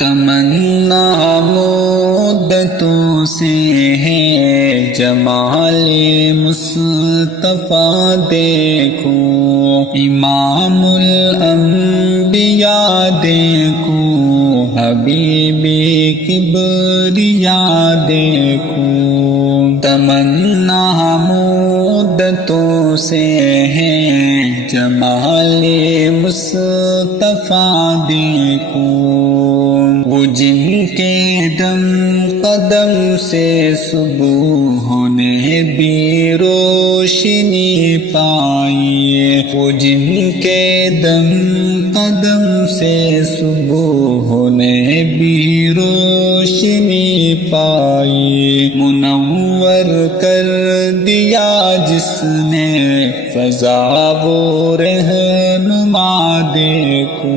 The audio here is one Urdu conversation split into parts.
تمنا مدتوں سے ہے جمال مصطفیٰ دیکھو، امام الانبیاء دیکھو، حبیب کبریا دیکھو۔ تمنا مدتوں سے ہے جمال مصطفیٰ دیکھو، وہ جن کے دم قدم سے صبح نے بھی روشنی پائی، وہ جن کے دم قدم سے صبح نے بھی روشنی پائی، منور کر دیا جس نے فضا وہ رہنما دیکھو،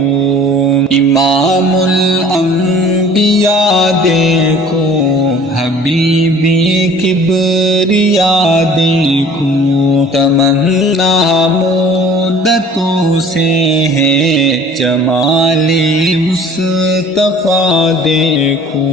امام الانبیاء دیکھو، حبیبی کبریا دیکھو۔ تمنا مدتوں سے ہے جمال مصطفیٰ دیکھو،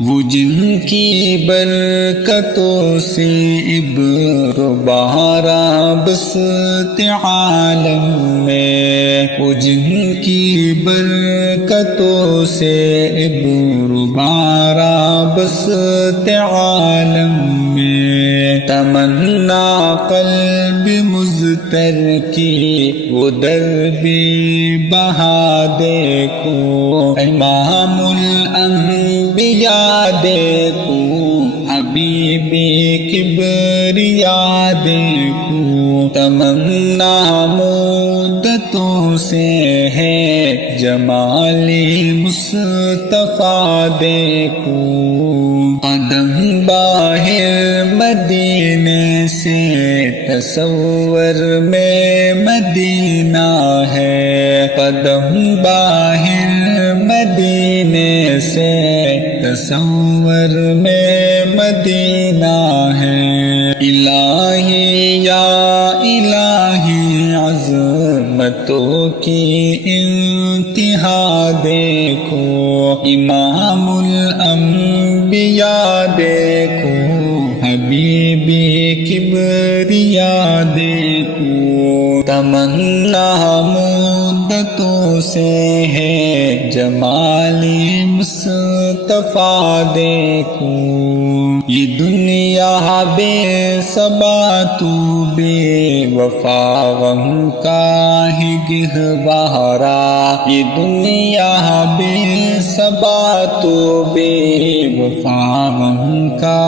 وہ جن کی برکتوں سے عبر بہارا بسط عالم میں، وہ جن کی برکتوں سے عبر بہارا بسط عالم میں۔ تمنا قلب مضطر کی وہ درب بہا دیکھو، امام الانبیاء دیکھو، حبیب کبریا دیکھو۔ تمنا مدتوں سے ہے جمال مصطفیٰ دیکھو، قدم باہر مدینے سے تصور میں مدینہ ہے، قدم باہر مدینے سے تصور میں مدینہ ہے۔ الہی یا الہی عظمتوں کی انتہا دیکھو، امام الانبیاء دیکھو، حبیبی کبریا دیکھو۔ تمنا مدتوں سے ہے جمال مصطفیٰ دیکھو، یہ دنیا بے صبا تو بے وفا غم کا ہے گہوارا، یہ دنیا بے صبا تو بے وفا غم کا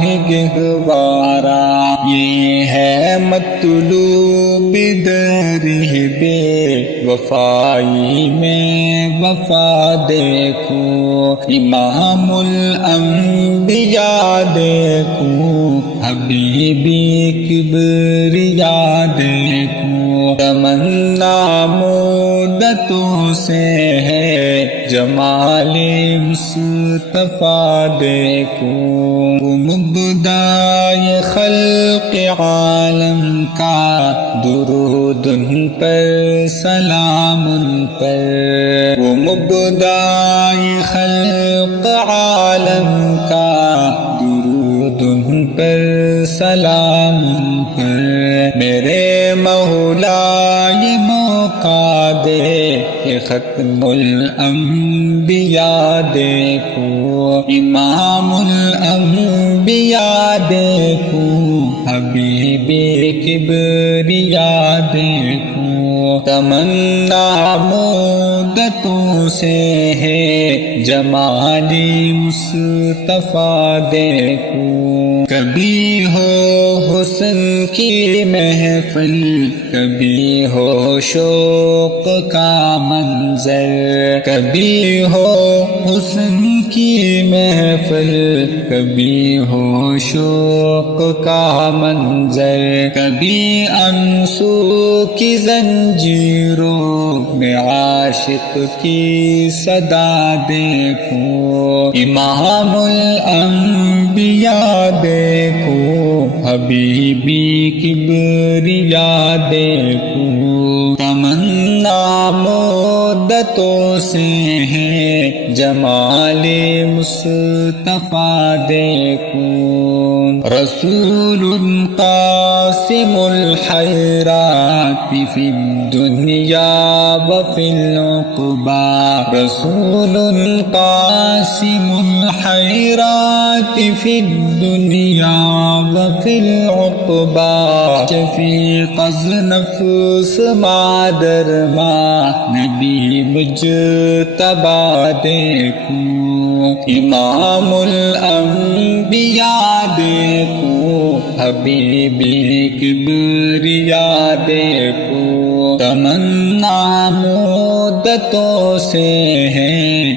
ہے گہوارا، یہ ہے مطلوب در بے وفائی میں وفا دیکھو، امام الانبیاء دیکھو، حبیبی کبریا دیکھو۔ تمنا مدتوں سے ہے جمال مصطفیٰ دیکھو، وہ مبدائے خلق عالم کا درود ان پر سلام ان پر، وہ مبدائے خلق عالم کا درود ان پر سلام ان پر۔ میرے مولا یہ موقع دے کہ ختم الانبیاء دیکھو، امام الانبیاء دیکھو، حبیبی کبریا دیکھو۔ تمنا مدتوں سے ہے جمال مصطفیٰ دیکھو، کبھی ہو حسن کی محفل، کبھی ہو شوق کا منظر، کبھی ہو حسن کی محفل، کبھی ہو شوق کا منظر، کبھی انسو کی زنجیروں میں عاشق کی صدا دیکھو، امام الانبیاء دیکھو، حبیبی کبریا دیکھو۔ تمنا مدتوں سے ہے جمال مصطفیٰ دیکھو رسول قاسم الحیرات فی الدنیا وفی العقبی رسول قاسم الحیرات فی الدنیا وفی العقبی شفیق از نفس مادر ماں نبی مجتبیٰ دیکھو امام الانبیاء دیکھو حبیبی کبریاء دیکھو تمنا مدتوں سے ہے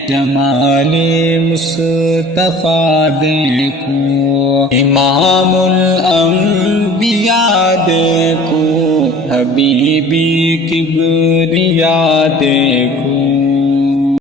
جمال مصطفیٰ دیکھو امام الانبیاء دیکھو حبیبی کبریاء دیکھو